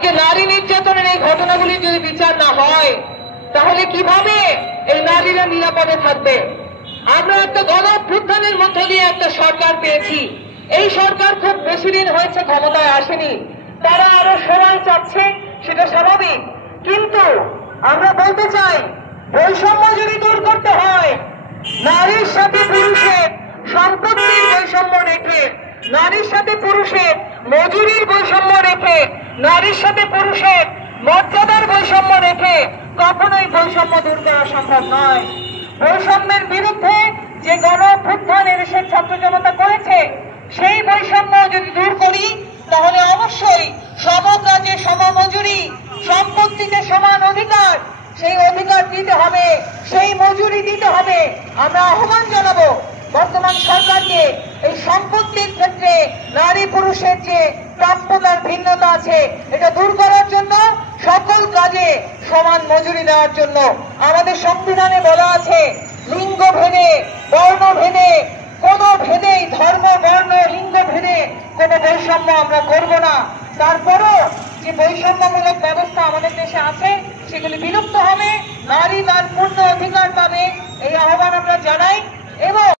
যে নারী নির্যাতনের এই ঘটনাগুলি যদি বিচার না হয় তাহলে কিভাবে এই নারীরা নিরাপদে থাকবে? আমরা একটা গণঅভ্যুত্থানের মধ্য দিয়ে একটা সরকার পেয়েছি। এই সরকার খুব বেশি দিন হয়েছে ক্ষমতায় আসেনি, তারা আরো সময় চাচ্ছে, সেটা স্বাভাবিক। কিন্তু আমরা বলতে চাই, বৈষম্য যদি দূর করতে হয়, নারীর সাথে পুরুষের সম্পত্তির বৈষম্য রেখে, নারীর সাথে পুরুষের মজুরির বৈষম্য রেখে, নারীর সাথে পুরুষের মর্যাদার বৈষম্য রেখে কখনোই বৈষম্য দূর করা সম্ভব নয়। বৈষম্যের বিরুদ্ধে যে গণঅভ্যুত্থান এদেশের ছাত্র জনতা করেছে, সেই বৈষম্য যদি দূর করি তাহলে অবশ্যই সমকাজে সমমজুরি, সম্পত্তিতে সমান অধিকার, সেই অধিকার দিতে হবে, সেই মজুরি দিতে হবে। আমরা আহ্বান জানাবো বর্তমান সরকারকে এই সম্পত্তির ক্ষেত্রে নারী পুরুষের যে প্রাপ্যতার ভিন্নতা আছে এটা দূর করার জন্য, সকল কাজে সমান মজুরি দেওয়ার জন্য। আমাদের সংবিধানে বলা আছে, লিঙ্গ ভেদে, বর্ণ ভেদে, কোন ভেদেই, ধর্ম বর্ণ লিঙ্গ ভেদে কোন বৈষম্য আমরা করব না। তারপরও যে বৈষম্যমূলক ব্যবস্থা আমাদের দেশে আছে সেগুলি বিলুপ্ত হবে, নারী তার পূর্ণ অধিকার পাবে, এই আহ্বান আমরা জানাই। এবং